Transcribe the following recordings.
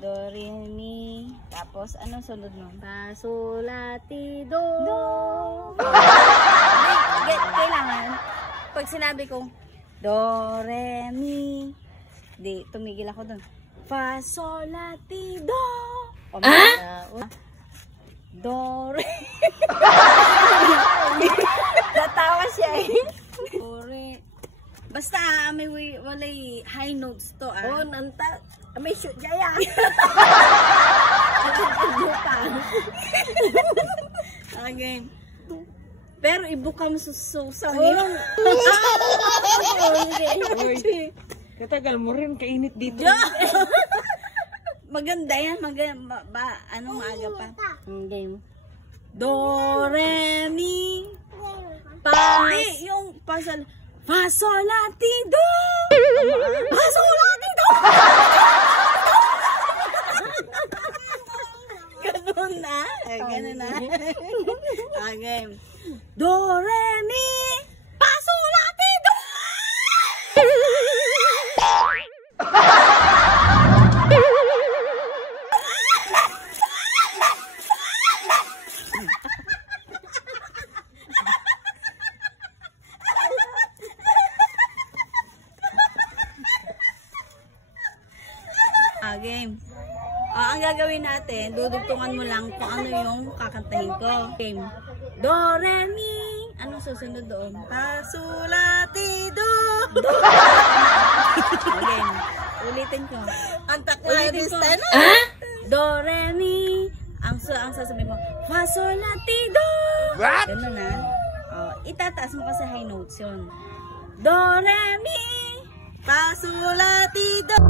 Do, re, mi. Tapos, ano sunod mo? Fa, sol, la, ti, do. Kailangan, pag sinabi kong do, re, mi. Di, tumigil ako dun. Fa, sol, la, ti, do. Do, re. Natawa siya eh. Do, re. Basta, may walay high notes to ah. Oh, nanta. May shoot jaya. Okay. Pero ibuka mo susang. Katagal mo rin, kainit dito. Maganda yan. Anong maaga pa? Game. Do, re, mi. Yung pasal. Fa, sol, la, ti, do. Fa, sol, la, ti, do. Ganun na. Ganun na. Okay. Do, re, mi. Fa, sol, la, ti, do. Game. Ang gagawin natin, dudugtungan mo lang kung ano yung kakantahin ko. Game. Do, re, mi. Anong susunod doon? Fa, sol, la, ti, do. Game. Ulitin ko. Ang taklay this time. Do, re, mi. Ang sasabihin mo, fa, sol, la, ti, do. What? Ganun na. Itataas mo kasi high notes yun. Do, re, mi. Fa, sol, la, ti, do.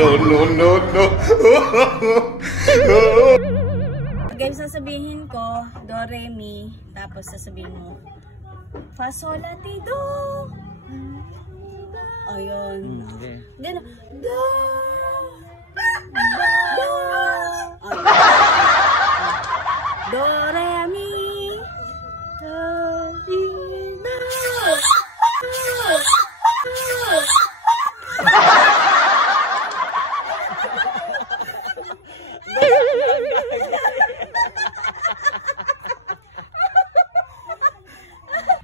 No. Guys, sasabihin ko, do, re, mi. Tapos sasabihin mo, fa, sol, la, ti, do. Ayun. Gano'n. Do. Do. Do, re, mi. Do, re, do.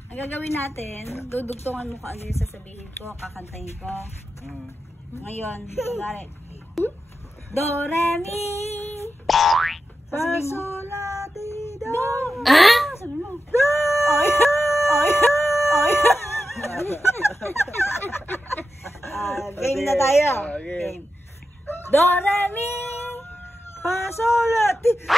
Ang gagawin natin, dudugtungan mo kung ano yung sasabihin ko, kakantahin ko. Ngayon, kunwari. Do, re, mi. Fa, sol, la, ti, do. Sabi mo. Do. Game na tayo. Game. Do, re, mi. Fa, sol, la, ti, do.